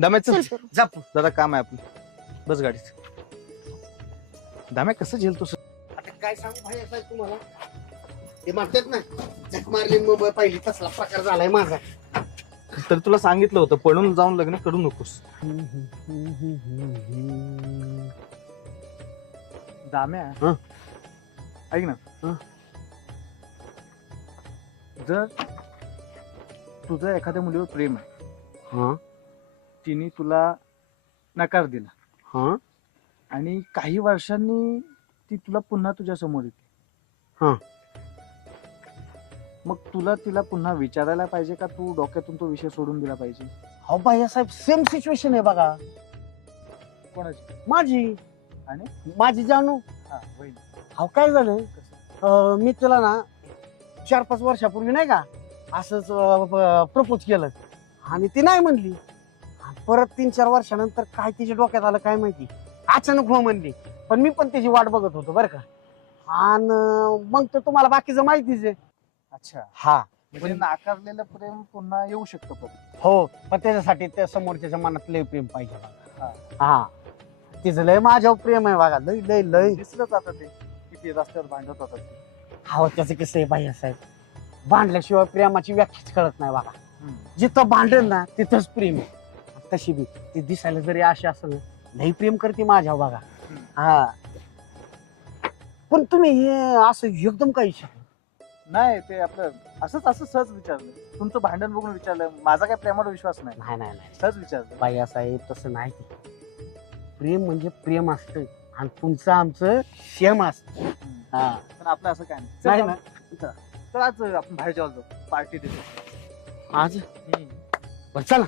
दाम्याचं चल बरं. जाप जरा काम आहे आपलं. बस गाडीत. दाम्या कसं झेलतोस? आता काय सांगू भाई साहेब तुम्हाला, ते म्हणतात ना झक मारली मुंबई पाहिली, तसला प्रकार झालाय माझा. तर तुला सांगितलं होतं पळून जाऊन लग्न करू नकोस. दाम्या हं? ऐक ना. हं? जर तुझं एखाद्या मुलीवर प्रेम आहे, हा तिने तुला नकार दिला हा आणि काही वर्षांनी ती तुला पुन्हा तुझ्या समोर येते, हा मग तुला तिला पुन्हा विचारायला पाहिजे का तू डोक्यातून तो विषय सोडून दिला पाहिजे? हो भाई साहेब, सेम सिच्युएशन आहे बघा कोणाची? माझी. आणि माझी जानू. हा वहिनी. अहो काय झालं, मी तिला ना 4-5 वर्षापूर्वी नाही का असंच प्रपोज केलं आणि ती नाही म्हणली. परत 3-4 वर्षानंतर काय तिच्या डोक्यात आलं काय माहिती, अचानक हो म्हणली. पण मी पण त्याची वाट बघत होतो बरं का. आणि मग तर तुम्हाला बाकीचं माहितीच आहे. अच्छा, हा म्हणजे नाकारलेलं प्रेम पुन्हा येऊ शकतं पण. हो, पण त्याच्यासाठी त्या समोरच्याच्या मनात लय प्रेम पाहिजे बघा. हा. हा तिचं लय माझ्यावर प्रेम आहे बघा, लय लय लय. दिसलंच आता ते किती रस्त्यावर भांडत होतात ते. हो त्याचं कसं आहे बाई साहेब, भांडल्याशिवाय प्रेमाची व्याख्याच कळत नाही बघा. हम्म. जिथं भांडण ना तिथंच प्रेम आहे. तशी बी ती दिसायला जरी अशी असेल ना, लई प्रेम करते माझ्यावर बघा. हा पण तुम्ही हे असं एकदम काही नाही, ते आपलं असंच सहज विचारलं. तुमचं भांडण बघून विचारलं. माझा काय प्रेमावर विश्वास नाही, नाही नाही नाही सहज विचारलं. बाई साहेब तसं नाही. ते प्रेम म्हणजे प्रेम असतं आणि तुमचं आमचं सेम असतं. हा पण आपलं असं काय नाही. नाही चल ना. ना. तर आज आपण बाहेर जाऊ, पार्टी देतो. आज बरं चला.